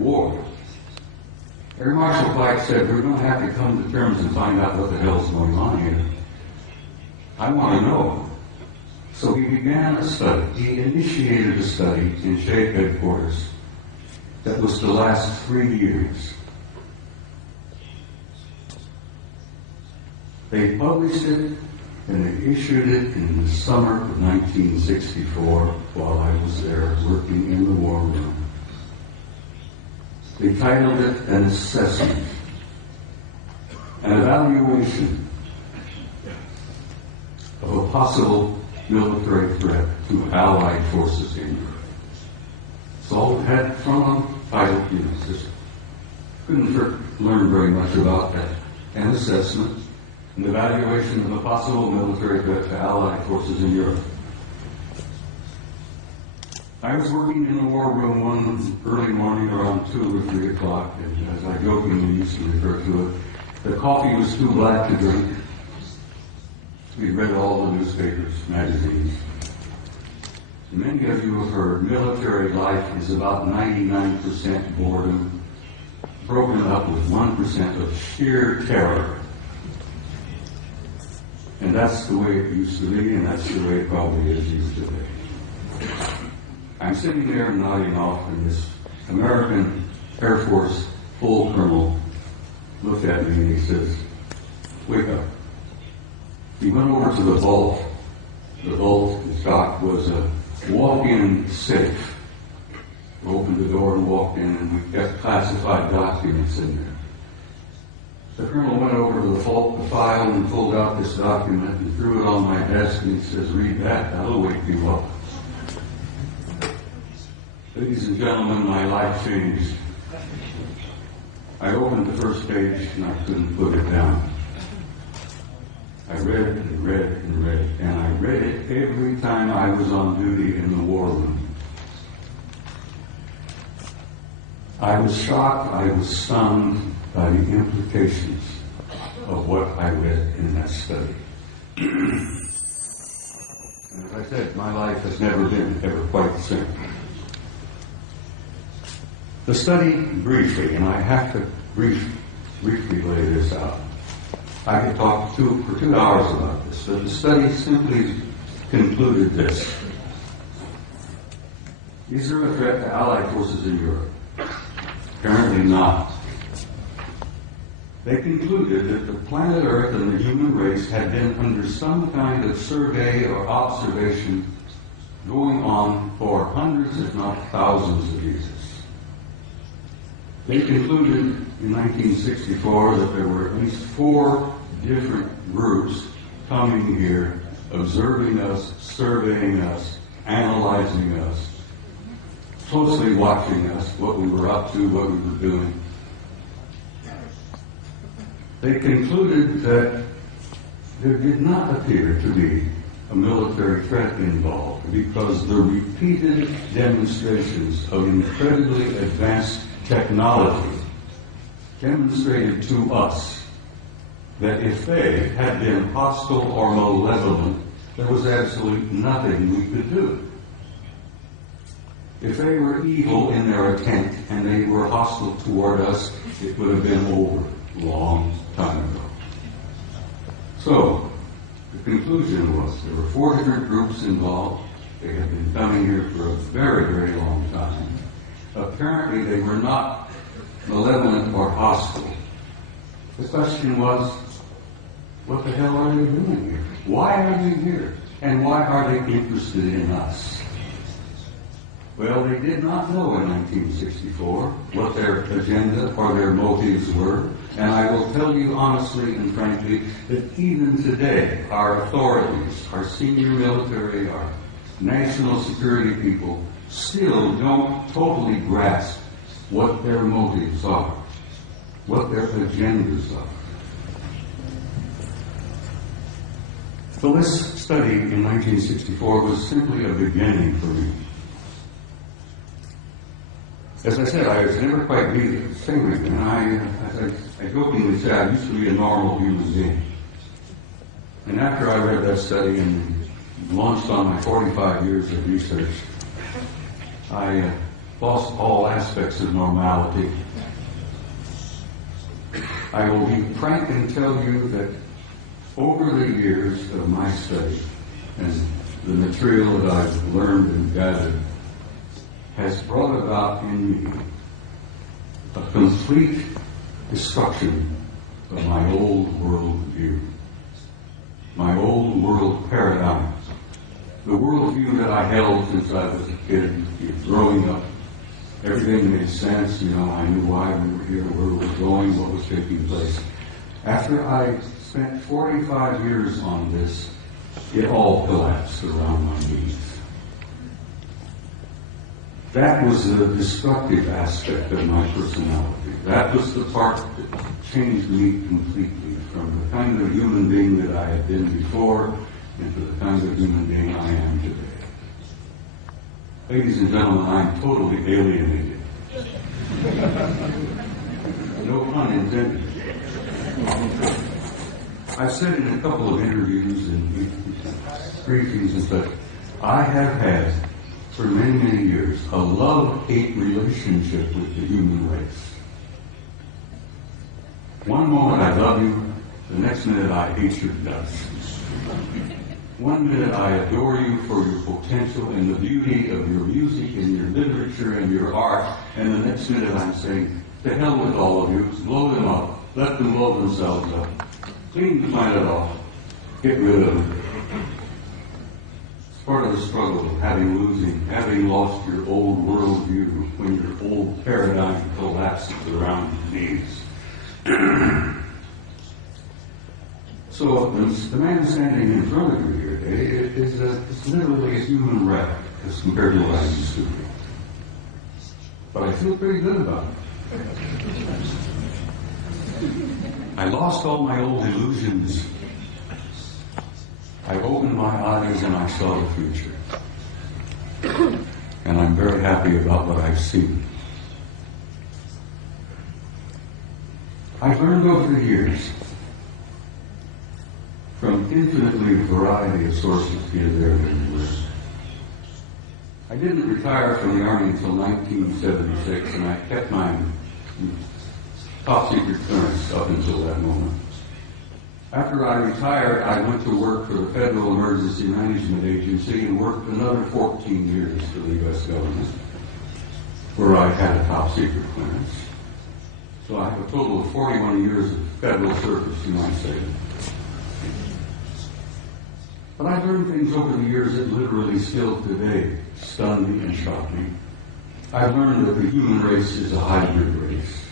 war. Air Marshal Pike said, we're going to have to come to terms and find out what the hell's going on here. I want to know. So he began a study. He initiated a study in Shape headquarters that was to last 3 years. They published it and they issued it in the summer of 1964 while I was there working in the war room. They titled it An Assessment, an evaluation of a possible military threat to Allied forces in Europe. It's all it had from a title, just couldn't learn very much about that. An assessment, an evaluation of a possible military threat to Allied forces in Europe. I was working in the war room one early morning around 2 or 3 o'clock, and as I jokingly used to refer to it, the coffee was too black to drink. We read all the newspapers, magazines. Many of you have heard military life is about 99% boredom, broken up with 1% of sheer terror. And that's the way it used to be, and that's the way it probably is used today. I'm sitting there nodding off, and this American Air Force full colonel looked at me and he says, "Wake up." He went over to the vault. The vault, the stock, was a walk-in safe. We opened the door and walked in, and we got classified documents in there. The colonel went over to the file and pulled out this document and threw it on my desk, and he says, "Read that, that'll wake you up." Ladies and gentlemen, my life changed. I opened the first page and I couldn't put it down. I read and read and read, and I read it every time I was on duty in the war room. I was shocked, I was stunned by the implications of what I read in that study. And as I said, my life has never been ever quite the same. The study, briefly, and I have to briefly lay this out. I could talk for 2 hours about this, but the study simply concluded this. Is there a threat to Allied forces in Europe? Apparently not. They concluded that the planet Earth and the human race had been under some kind of survey or observation going on for hundreds, if not thousands of years. They concluded in 1964 that there were at least 4 different groups coming here, observing us, surveying us, analyzing us, closely watching us, what we were up to, what we were doing. They concluded that there did not appear to be a military threat involved because the repeated demonstrations of incredibly advanced technology demonstrated to us that if they had been hostile or malevolent, there was absolutely nothing we could do. If they were evil in their intent and they were hostile toward us, it would have been over a long time ago. So, the conclusion was there were 4 different groups involved. They had been coming here for a very, very long time. Apparently they were not malevolent or hostile. The question was, what the hell are they doing here? Why are they here? And why are they interested in us? Well, they did not know in 1964 what their agenda or their motives were. And I will tell you honestly and frankly that even today, our authorities, our senior military, our national security people, still don't totally grasp what their motives are, what their agendas are. So this study in 1964 was simply a beginning for me. As I said, I was never quite the same, and as I jokingly say, I used to be a normal human being. And after I read that study and launched on my 45 years of research, I lost all aspects of normality. I will be frank and tell you that over the years of my study and the material that I've learned and gathered has brought about in me a complete destruction of my old world view, my old world paradigm, the world view that I held since I was a kid, growing up. Everything made sense, I knew why we were here, where we were going, what was taking place. After I spent 45 years on this, it all collapsed around my knees. That was the destructive aspect of my personality. That was the part that changed me completely from the kind of human being that I had been before into the kind of human being I am today. Ladies and gentlemen, I'm totally alienated. No pun intended. I've said in a couple of interviews and briefings and such, I have had, for many, many years, a love-hate relationship with the human race. One moment I love you, the next minute I hate your guts. One minute I adore you for your potential and the beauty of your music and your literature and your art, and the next minute I'm saying, to hell with all of you, blow them up, let them blow themselves up, clean the planet off, get rid of it. It's part of the struggle of having lost your old worldview when your old paradigm collapses around your knees. So the man standing in front of you here today is literally a human wreck as compared to what I used to be. But I feel pretty good about it. I lost all my old illusions. I opened my eyes and I saw the future. And I'm very happy about what I've seen. I've learned over the years from infinitely variety of sources here, there, and everywhere. I didn't retire from the Army until 1976, and I kept my top secret clearance up until that moment. After I retired, I went to work for the Federal Emergency Management Agency and worked another 14 years for the U.S. government, where I had a top secret clearance. So I have a total of 41 years of federal service, you might say. But I've learned things over the years that literally still today stun me and shock me. I've learned that the human race is a hybrid race.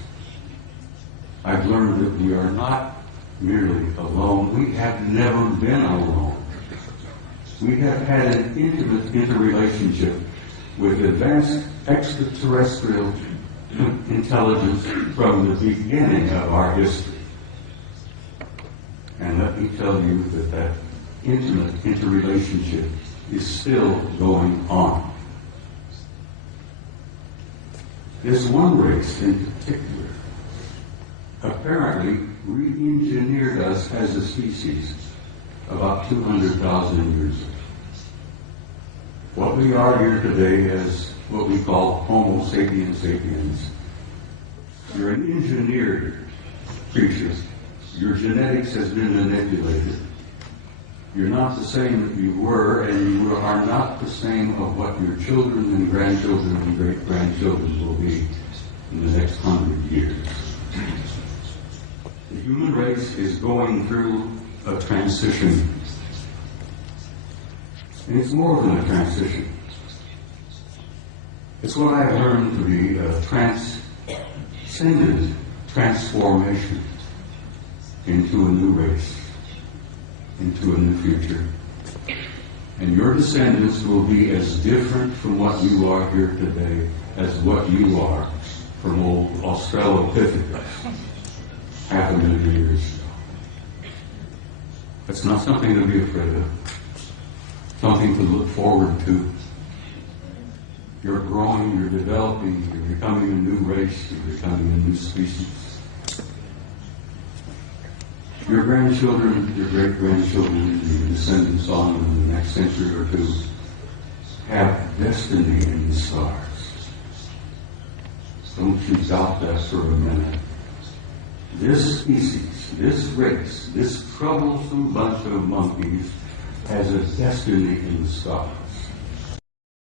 I've learned that we are not merely alone. We have never been alone. We have had an intimate interrelationship with advanced extraterrestrial intelligence from the beginning of our history. And let me tell you that intimate interrelationship is still going on. This one race in particular apparently re-engineered us as a species about 200,000 years ago. What we are here today is what we call Homo sapiens sapiens. You're an engineered creature. Your genetics has been manipulated. You're not the same that you were, and you are not the same of what your children and grandchildren and great-grandchildren will be in the next 100 years. The human race is going through a transition. And it's more than a transition. It's what I've learned to be a transcendent transformation into a new race, into a new future. And your descendants will be as different from what you are here today as what you are from old Australopithecus 500,000 years ago. It's not something to be afraid of. Something to look forward to. You're growing, you're developing, you're becoming a new race, you're becoming a new species. Your grandchildren, your great-grandchildren, your descendants on in the next century or two have destiny in the stars. Don't you doubt that for a minute. This species, this race, this troublesome bunch of monkeys has a destiny in the stars.